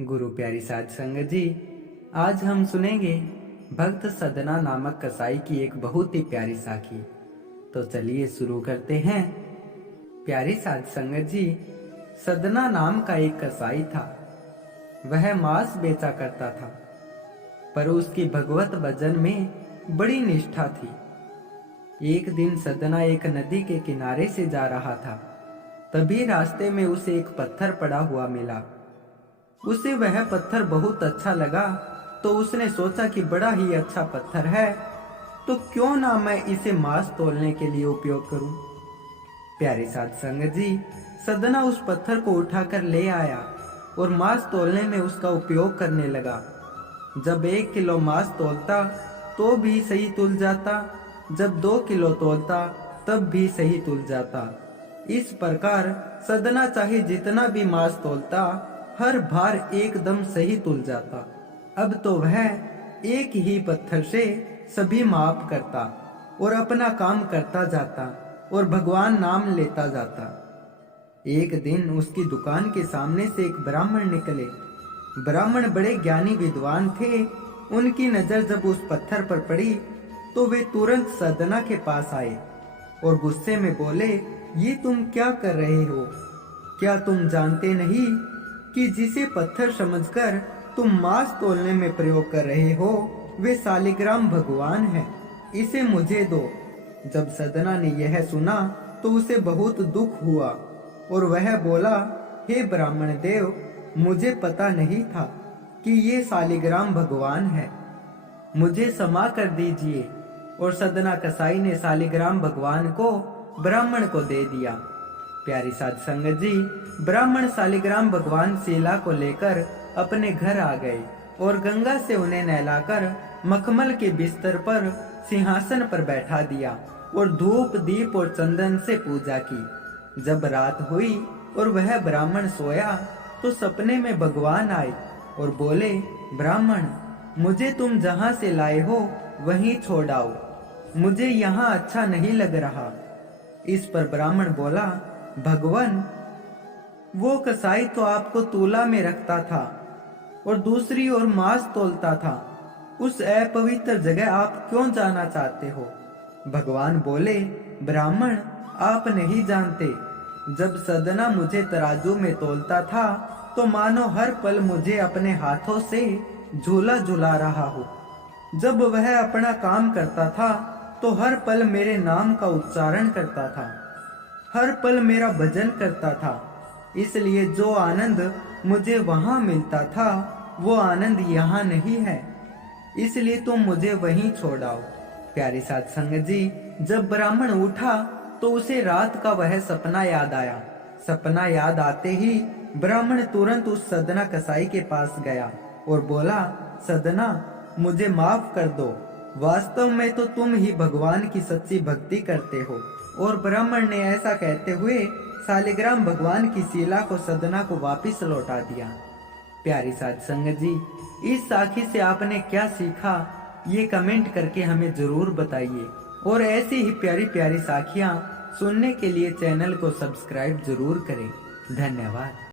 गुरु प्यारी साध संगत जी, आज हम सुनेंगे भक्त सदना नामक कसाई की एक बहुत ही प्यारी साखी। तो चलिए शुरू करते हैं। प्यारी साध संगत जी, सदना नाम का एक कसाई था। वह मांस बेचा करता था, पर उसकी भगवत भजन में बड़ी निष्ठा थी। एक दिन सदना एक नदी के किनारे से जा रहा था। तभी रास्ते में उसे एक पत्थर पड़ा हुआ मिला। उसे वह पत्थर बहुत अच्छा लगा, तो उसने सोचा कि बड़ा ही अच्छा पत्थर है, तो क्यों ना मैं इसे मांस तौलने के लिए उपयोग करूं। प्यारी साध संगत जी, सदना उस पत्थर को उठाकर ले आया और मांस तौलने में उसका उपयोग करने लगा। जब 1 किलो मांस तौलता तो भी सही तुल जाता, जब 2 किलो तौलता तब भी सही तुल जाता। इस प्रकार सदना चाहे जितना भी मांस तौलता, हर बार एकदम सही तुल जाता। अब तो वह एक ही पत्थर से सभी माप करता और अपना काम करता जाता और भगवान नाम लेता जाता। एक दिन उसकी दुकान के सामने से एक ब्राह्मण निकले। ब्राह्मण बड़े ज्ञानी विद्वान थे। उनकी नजर जब उस पत्थर पर पड़ी तो वे तुरंत सदना के पास आए और गुस्से में बोले, ये तुम क्या कर रहे हो? क्या तुम जानते नहीं कि जिसे पत्थर समझकर तुम मांस तौलने में प्रयोग कर रहे हो, वे सालिग्राम भगवान हैं। इसे मुझे दो। जब सदना ने यह सुना तो उसे बहुत दुख हुआ और वह बोला, हे ब्राह्मण देव, मुझे पता नहीं था कि ये सालिग्राम भगवान है, मुझे क्षमा कर दीजिए। और सदना कसाई ने सालिग्राम भगवान को ब्राह्मण को दे दिया। प्यारी साध संगत जी, ब्राह्मण सालिग्राम भगवान शीला को लेकर अपने घर आ गए और गंगा से उन्हें नहलाकर मखमल के बिस्तर पर सिंहासन पर बैठा दिया और धूप दीप और चंदन से पूजा की। जब रात हुई और वह ब्राह्मण सोया तो सपने में भगवान आए और बोले, ब्राह्मण, मुझे तुम जहाँ से लाए हो वहीं छोड़ आओ, मुझे यहाँ अच्छा नहीं लग रहा। इस पर ब्राह्मण बोला, भगवान, वो कसाई तो आपको तूला में रखता था और दूसरी ओर मांस तौलता था। उस अपवित्र जगह आप क्यों जाना चाहते हो? भगवान बोले, ब्राह्मण, आप नहीं जानते, जब सदना मुझे तराजू में तौलता था तो मानो हर पल मुझे अपने हाथों से झूला झुला रहा हो। जब वह अपना काम करता था तो हर पल मेरे नाम का उच्चारण करता था, हर पल मेरा भजन करता था। इसलिए जो आनंद मुझे वहां मिलता था वो आनंद यहाँ नहीं है। इसलिए तुम मुझे वहीं छोड़ आओ। प्यारी साध संगत जी, जब ब्राह्मण उठा तो उसे रात का वह सपना याद आया। सपना याद आते ही ब्राह्मण तुरंत उस सदना कसाई के पास गया और बोला, सदना, मुझे माफ कर दो, वास्तव में तो तुम ही भगवान की सच्ची भक्ति करते हो। और ब्राह्मण ने ऐसा कहते हुए सालिग्राम भगवान की शीला को सदना को वापस लौटा दिया। प्यारी साध संगत जी, इस साखी से आपने क्या सीखा, ये कमेंट करके हमें जरूर बताइए। और ऐसी ही प्यारी प्यारी साखियाँ सुनने के लिए चैनल को सब्सक्राइब जरूर करें। धन्यवाद।